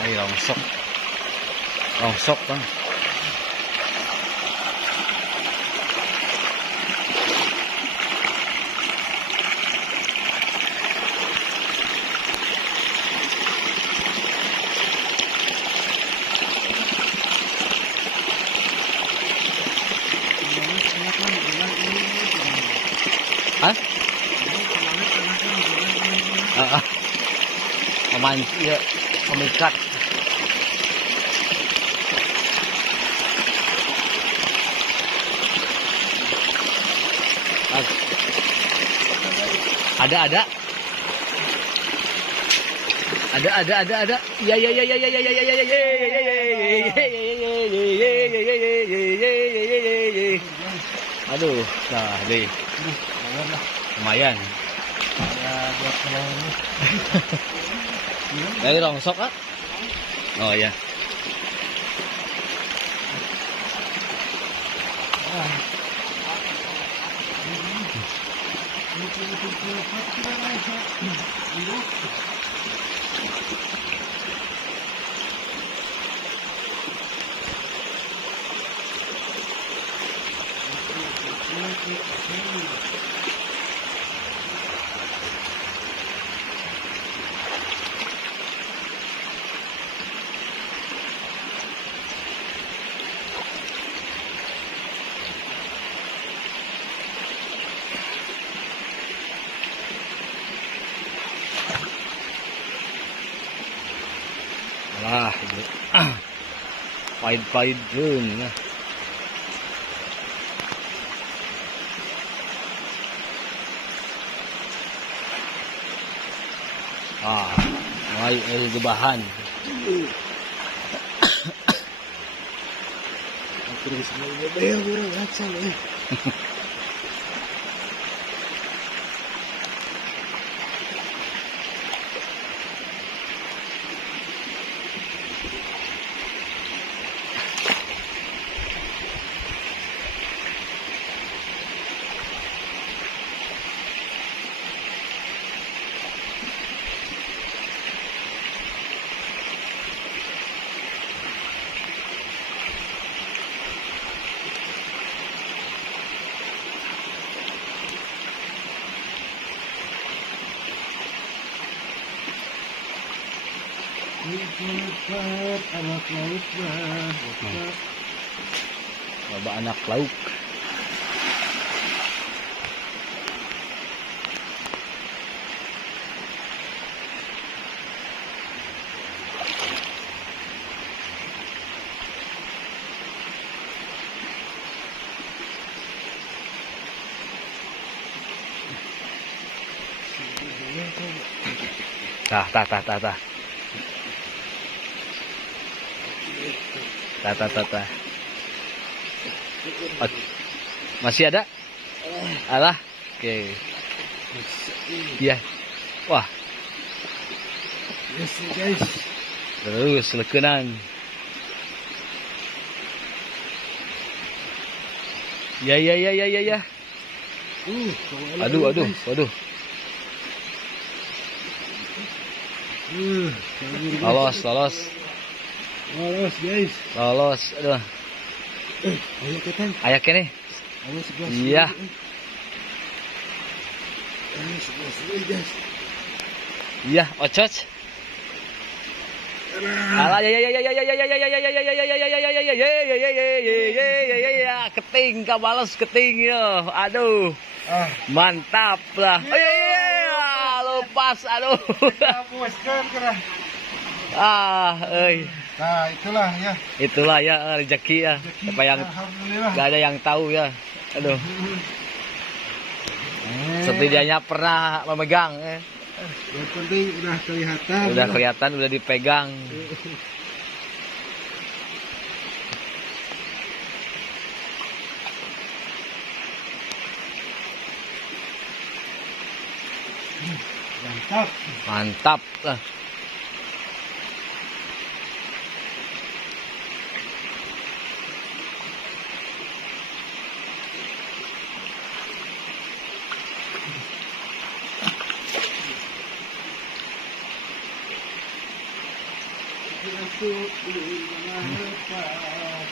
Ay, rongsok. Rongsok bang. Hah? Ya, pemikat. Ada. Ya. Aduh, nah deh. Lumayan. Dari rongsok ah? Oh ya. Alah, pahit-pahit dun ya. Mulai gebahan. Terus mulai bayar orang asal eh. Anak laut bah. Coba anak lauk. Tah. Masih ada? Alah, oke. Iya. Wah. Yes guys. Terus lekenan. Ya. Aduh. Lolos. Lolos guys. Lolos, aduh. Ayo ketang. Ayak ini. Ayo sebelah. Iya. Ayo sebelah guys. Iya, ocot. Alah ya keting kabales keting yo. Aduh. Mantap lah. Lepas aduh. Nah, itulah ya rezeki ya. Apa yang enggak ada yang tahu ya. Aduh. Setidaknya pernah memegang Yang penting udah kelihatan. Udah dipegang. Mantap lah. untuk di mana lepas.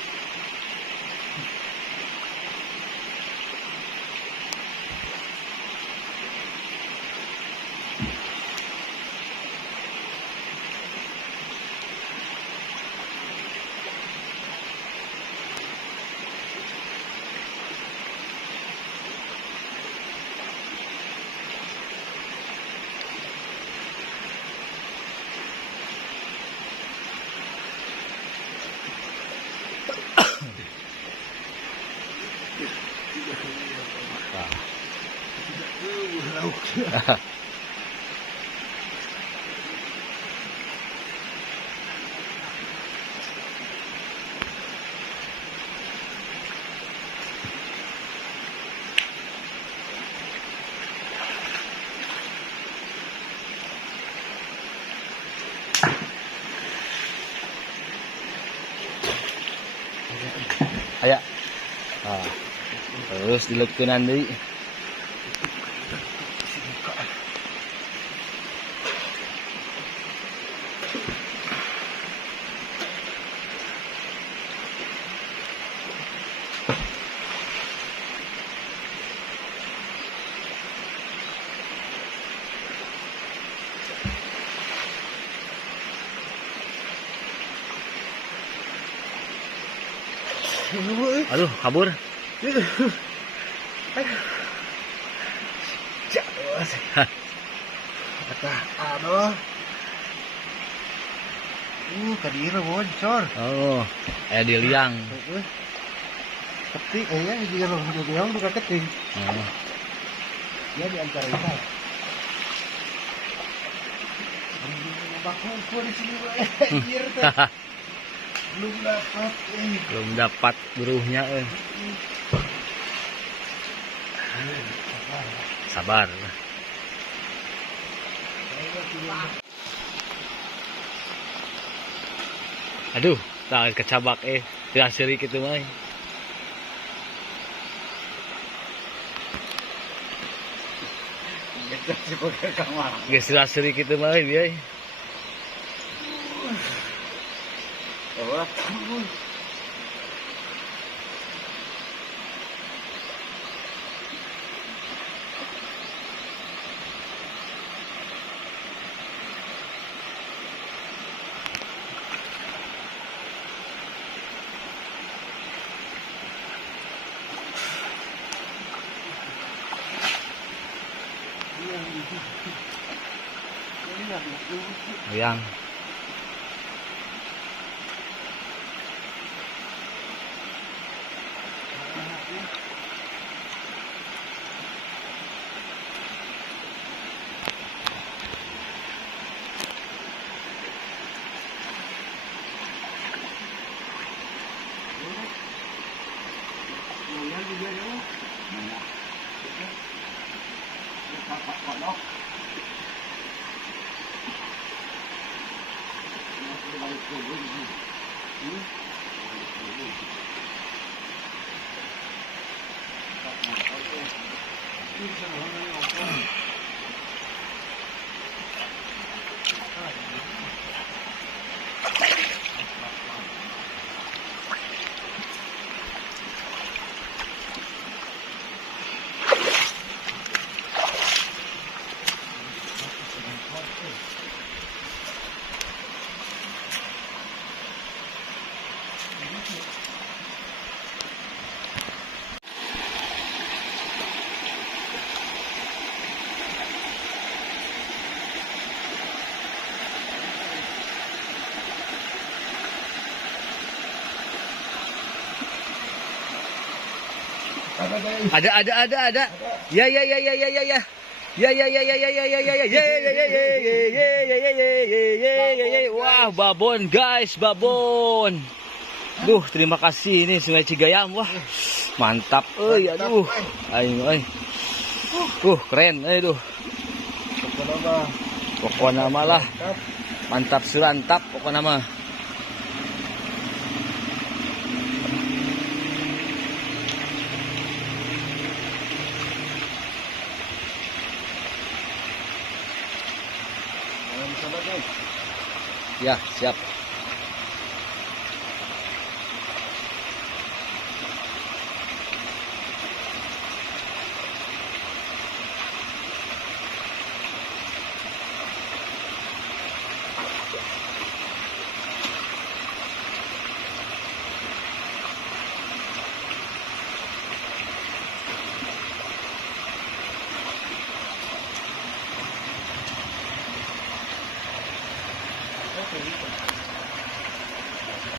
Aya. Ah. Terus dileukeun deui. Aduh, kabur. Aduh. Kadira bocor. Oh, di liang. Ketik ya, juga lo bilang bukan ketik. Oh. Ya di antara itu. Bakul di sini, anjir teh. Belum dapat buruhnya. Sabar. Aduh, tak kecabak tidak seri gitu mah. Geus tidak seri gitu mah dia. Liang. Ada. Ya. Wah, babon guys, babon. Duh, terima kasih ini Sungai Cigayam. Wah, mantap. Aduh. Ayo. Keren. Aduh. Pokoknya malah mantap surantap pokoknya mah. Ya, siap.